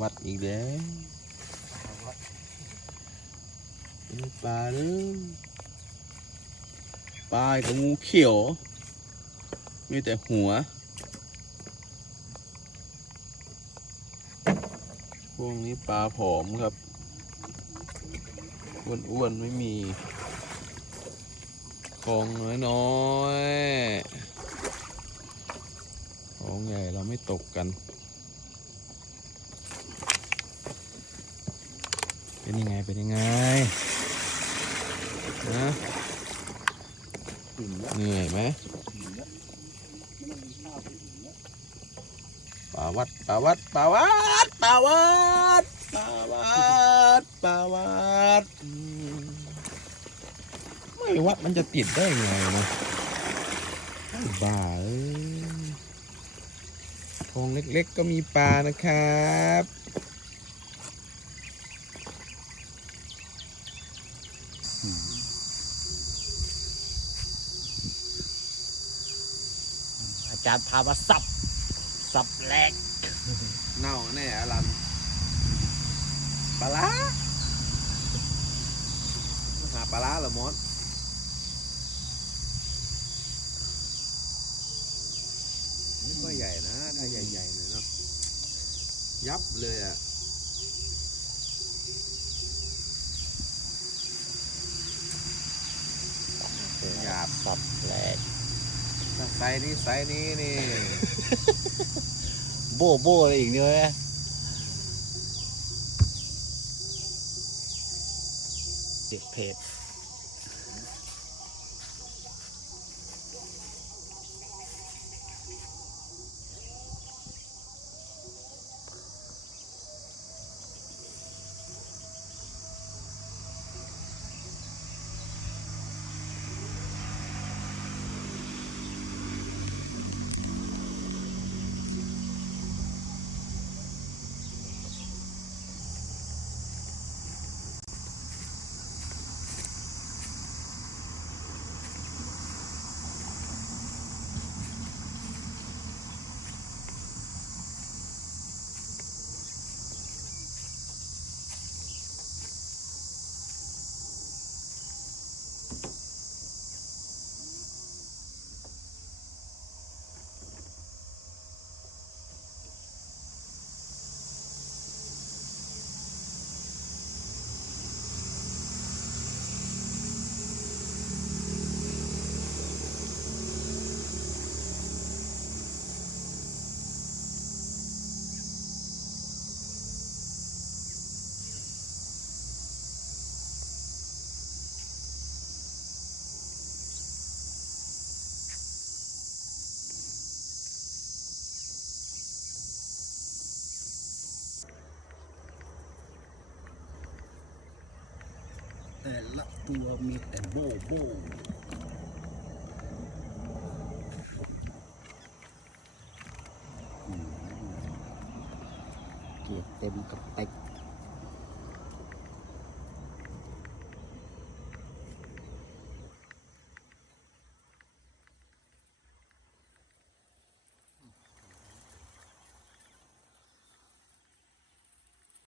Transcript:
วัดอีกแล้วนี่ปลาเด้อปลากับงูเขียว มีแต่หัวพวกนี้ปลาผอมครับอ้วนๆไม่มีกองน้อยๆของใหญ่เราไม่ตกกัน เป็นยังไง เป็นยังไงนะเหนื่อยไหมปาวัดปาวัดปาวัดปาวัดปาวัดปาวัดไม่วัดมันจะติดได้ไงนะบ้าเอ้ยคงเล็กๆก็มีปลานะครับ จารย์พามาสับ สับแหลกเน่าแน่อลันปลาร้าหาปลาร้าเหรอมอสไม่ค่อยใหญ่นะ ถ้าใหญ่ๆหน่อยเนาะยับเลยอะหยาบสับแหลกถ้า ไซส์นี้ไซส์นี้นี่ โบโบอะไรอีกเนี่ย เด็กเพจ ละตัวมีแต่โบโบอืมเกียดเต็มกับเต็ก